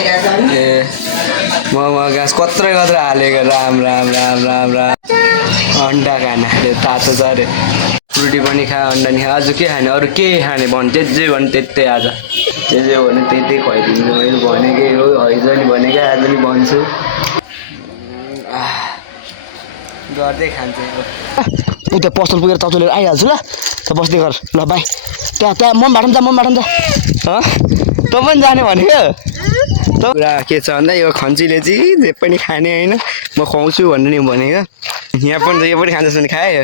ए मोमो घाँस कत्रै हालेको राम राम राम राम राम अन्डा खाना अरे तातो छ अरे फ्रुटी पनि खा अन्डा नि खा आज के खाने अरू के खाने भन् जे भने त्यतै आज जे भने त्यतै खुवाइदिन्छु मैले भनेकै हो हैजा नि भनेकै आज नि भन्छु गर्दै खान्छ उता पसल पुगेर चौचो लिएर आइहाल्छु ल त बस्दै गर ल बाई त्यहाँ म बाटो त तँ पनि जाने भनेको पुरा के छ भन्दा यो खन्चीले चाहिँ जे पनि खाने होइन म खुवाउँछु भनेर नि भनेको यहाँ पनि यो पनि खाँदैछ भने खायो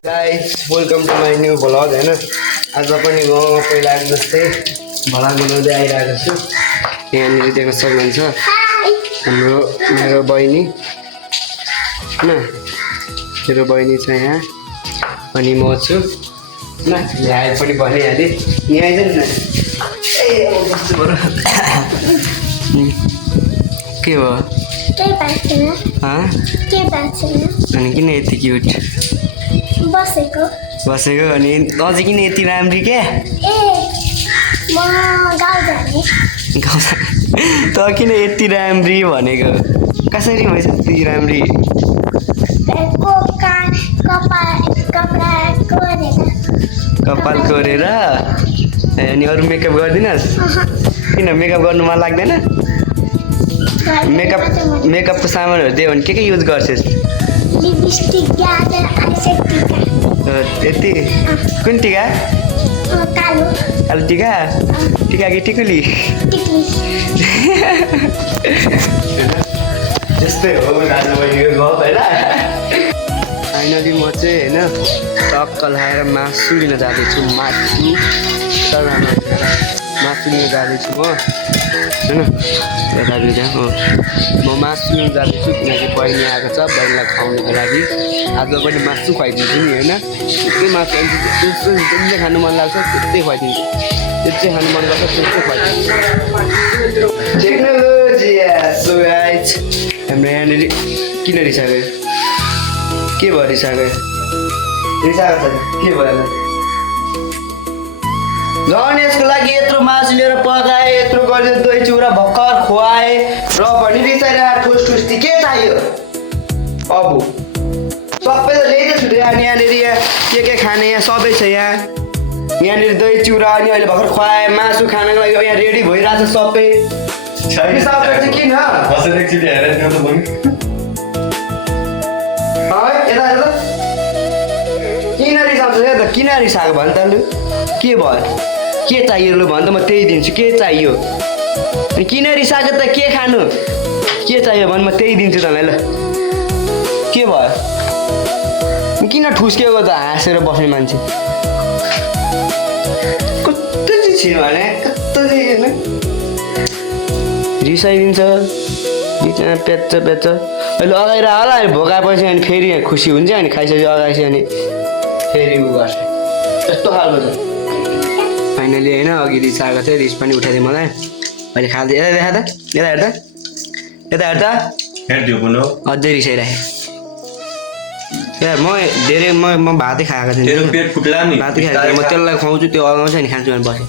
guys welcome to my new vlog होइन आज पनि म पहिला जस्तै भ्लग बनाउँदै आइरहेको छु यहाँनिर देख्न सक्नुहुन्छ हाम्रो मेरो बहिनी होइन मेरो बहिनी छ यहाँ अनि म छु होइन यहाँ पनि भनिहालेँ यहाँ आइज नि के भयो अनि किन यति क्युट बसेको अनि अझै किन यति राम्री क्या त किन यति राम्री भनेको कसरी भएछ यति राम्री कपाल कोरेर अनि अरू मेकअप गरिदिनुहोस् किन मेकअप गर्नु मन लाग्दैन मेकअपको सामानहरू दियो भने के युज गर्छस् यति कुन टिका कालो टिका टिका कि टिकुली त्यस्तै हो दाजुभाइको गफ होइन फाइनली म चाहिँ होइन टक्क लाएर मासु लिन जाँदैछु मासु लिन जाँदैछु म होइन यतातिर हो म मासु लिन जाँदैछु किनकि बहिनी आएको छ बहिनीलाई खुवाउनुको लागि आज पनि मासु खुवाइदिन्छु नि होइन त्यस्तै मासु जुन चाहिँ खानु मन लाग्छ त्यस्तै खुवाइदिन्छु त्यो चाहिँ खानु मन लाग्छ त्यस्तै खुवाइदिन्छु टेक्नोलोजी हाम्रो यहाँनिर किन रिसाएको के भयो रिसाएको रिसाएको छ के भयो झन् यसको लागि यत्रो मासु लिएर पकाएँ यत्रो गरेर दही चिउरा भर्खर खुवाएँ र पनि रिसाइरहेको ठुस के चाहियो अब सबै त ल्याइदिएको छु यहाँनिर के खाने यहाँ सबै छ यहाँनिर दही चिउरा अनि अहिले भर्खर खुवाएँ मासु खानको लागि यहाँ रेडी भइरहेको छ सबै किन किन रिसाउँछ त किन रिसाएको भन् त लु के भयो के चाहियो लु भन् त म त्यही दिन्छु के चाहियो किन रिसाएको त के खानु के चाहियो भने म त्यही दिन्छु तँलाई ल के भयो किन ठुस्केको त हाँसेर बस्ने मान्छे कस्तो चाहिँ छियो भने कस्तो चाहिँ होइन रिसाइदिन्छ पेच्छ अहिले अगाडि होला अहिले भोकाएपछि अनि फेरि खुसी हुन्छ अनि खाइसकेपछि अगाएपछि अनि फेरि उ गर्छ यस्तो खालको छ फाइनली होइन अघि रिस आएको थियो रिस पनि उठाइदियो मलाई अहिले खाँदै यता देखा त यता हेर त अझै रिसाइराखेँ म धेरै म भातै खाएको थिएँ भातै खाएको थिएँ म त्यसलाई खुवाउँछु त्यो अगाउँछ नि खान्छु भने बसेँ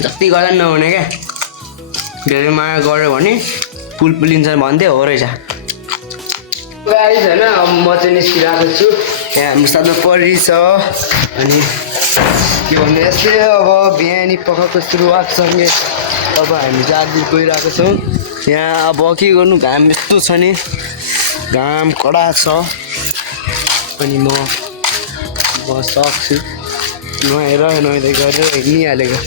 जति गर्दा पनि नहुने क्या धेरै माया गऱ्यो भने पुल पुलिन्छ भन्दै हो रहेछ गाडी छैन अब म चाहिँ निस्किरहेको छु यहाँ हाम्रो साथमा परी छ अनि के भन्नु यस्तै अब बिहानी पखको सुरुवातसँगै अब हामी चाहिँ आज गइरहेको छौँ यहाँ अब के गर्नु घाम यस्तो छ नि घाम कडा छ अनि म सक्छु नुहाइँदै गरेर हिँडिहालेको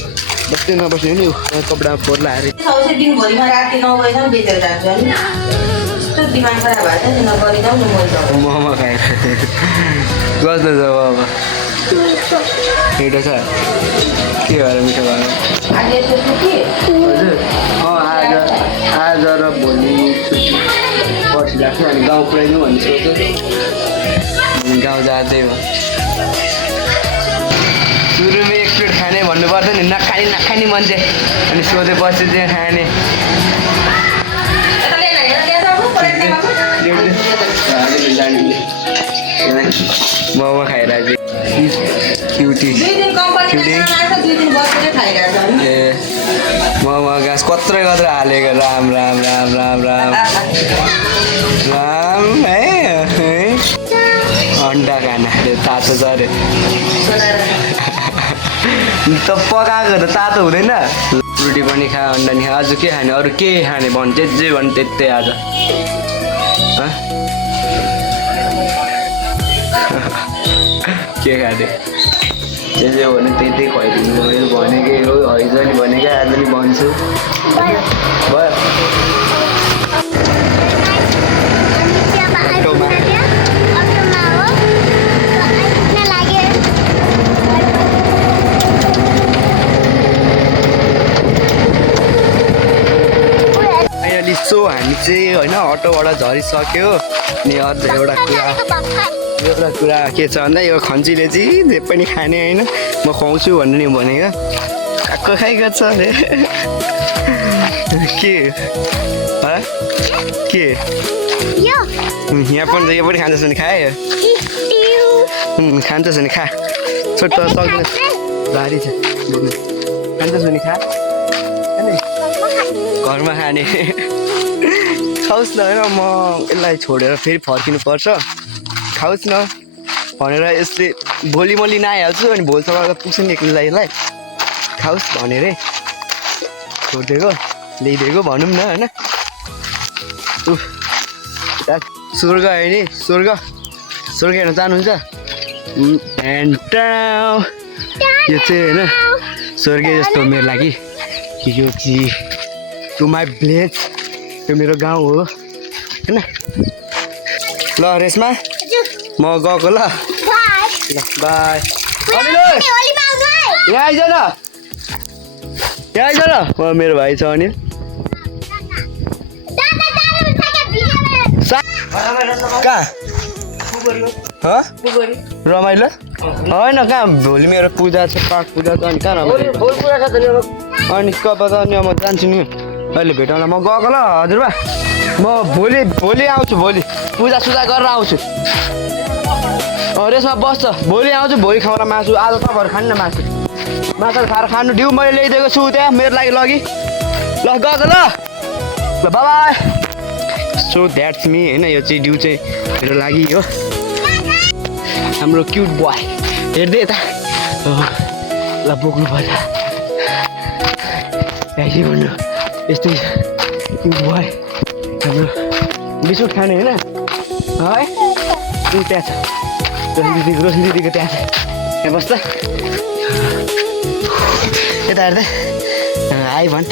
बस्दै नबस्ने नि कपडा फोहोर लाएर मोमो खाएर कस्तो छ अब मिठो छ के भएर मिठो भयो हजुर आज र भोलि छुट्टी पर्सि लाग्छ अनि गाउँ पुऱ्याइदिउँ भन्ने सोच्यो गाउँ जाँदै हो सुरुमा एक प्लेट खाने भन्नु पर्दैन नि नखाने मान्छे अनि सोधेपछि चाहिँ खाने मोमो खाइरहेको क्युटी प्याज कत्रै हालेको राम राम राम राम राम राम है अन्डा खाना अरे तातो छ अरे त पकाएको त तातो हुँदैन रोटी पनि खा अन्डा नि खा आज के खाने अरू के खाने भन् जे भन् त्यस्तै आज के खाने जे भने त्यही खुवाइदिनु मैले भनेकै हो हैजा नि भनेकै आज नि भन्छु भयो सो हामी चाहिँ होइन अटोबाट झरिसक्यो अनि अझ एउटा कुरा के छ भन्दा यो खन्चीले चाहिँ जे पनि खाने होइन म खुवाउँछु भन्नु नि भनेको काको खाइको छ अरे के के यहाँ पनि यो पनि खान्छस् भने खाए खान्छस् भने खा छोटो सक्दैन भारी छ खान्छस् भने खा घरमा खाने खाओस् न होइन म यसलाई छोडेर फेरि फर्किनु पर्छ खाओस् न भनेर यसले भोलि म लिन आइहाल्छु अनि भोलिसम्म पुग्छ नि एकलाई यसलाई खाओस् भनेरै छोडिदिएको ल्याइदिएको भनौँ न होइन स्वर्ग है नि स्वर्ग हेर्न चाहनुहुन्छ यो चाहिँ होइन स्वर्ग जस्तो मेरो लागि यो चाहिँ टु माई भिलेज यो मेरो गाउँ हो होइन ल रेसमा म गएको ल बाई यहाँ आइज न म मेरो भाइ छ अनिल कहाँ रमाइलो होइन कहाँ भोलि मेरो पूजा छ पाठ पूजा छ अनि कहाँ रमाइलो अनि कता त अनि म जान्छु नि अहिले भेटाउन म गएको ल हजुरबा म भोलि आउँछु भोलि पूजासुजा गरेर आउँछु रेसमा बस्छ भोलि आउँछु भोलि खाउन मासु आज तपाईँहरू खानु न मासु खाएर खानु दिउँ मैले ल्याइदिएको छु त्यहाँ मेरो लागि लगी ल गएको ल बाई सो द्याट्स मी होइन यो चाहिँ डिउ चाहिँ मेरो लागि हो हाम्रो क्युट बोय हेर्दै यता ल बोक्नु पर्छ के भन्नु यस्तै क्युट बोय हाम्रो बिस्कुट खाने होइन है त्यहाँ छ रोशनी दिदीको त्यहाँ छ यहाँ बस्छ यता हेर्दै हाई भन्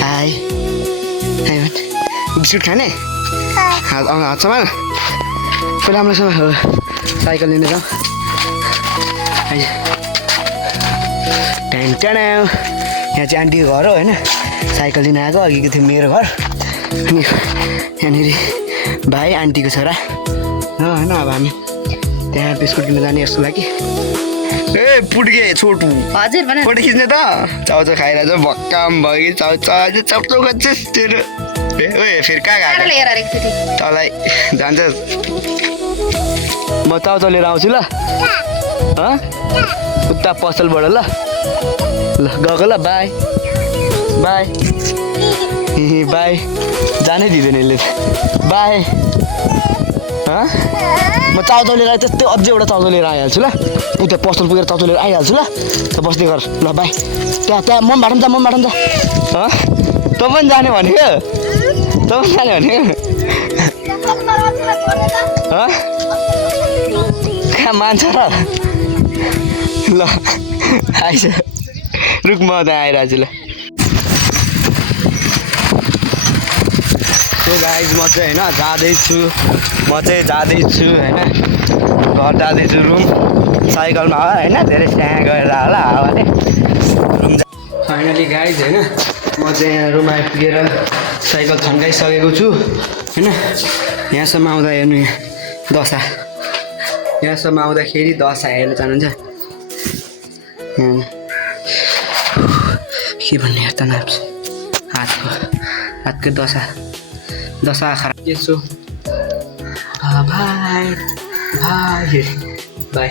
हाई भन् बिस्कुट खाने हातसम्म पहिला राम्रोसँग साइकल लिन जाउँ यहाँ चाहिँ आन्टीको घर हो होइन साइकल लिन आएको अघिको थियो मेरो घर अनि यहाँनिर भाइ आन्टीको छोरा होइन अब हामी त्यहाँ बिस्कुट किन्न जाने जस्तो लागि ए पुड्के छोटु हजुर फोटो खिच्ने त चाउचाउ खाइरहेछ भक्काम भयो कि चाउचाउ चाउचाउ गर्छस् तेरो ओए फेरि कहाँ गएको तँलाई जान्छस् म चाउचाउ लिएर आउँछु ल उता पसलबाट ल गएको ल बाई बाई बाई जानै दिँदैन यसले बाई म चाउचाउ लिएर त्यस्तै अझै एउटा चाउचाउ लिएर आइहाल्छु ल उता पसल पुगेर चाउचाउ लिएर आइहाल्छु ल त बस्दै गर ल बाई त्यहाँ म बाटो त तँ पनि जाने भनेको तँ पनि जाने भनेको कहाँ मान्छ र ल आइस रुख म त्यहाँ आइरहेको छु ल सो गाइज म चाहिँ होइन जाँदैछु होइन घर जाँदैछु रुम साइकलमा होइन धेरै स्याङ गरेर होला हावाले रुम फाइनली गाइज होइन म चाहिँ यहाँ रुम आइपुगेर साइकल थन्काइसकेको छु होइन यहाँसम्म आउँदा हेर्नु दशा यहाँसम्म आउँदाखेरि दशा हेर्न चाहनुहुन्छ के भन्ने हेर्दा नाप्छ हातको दशा खराब यसो बाई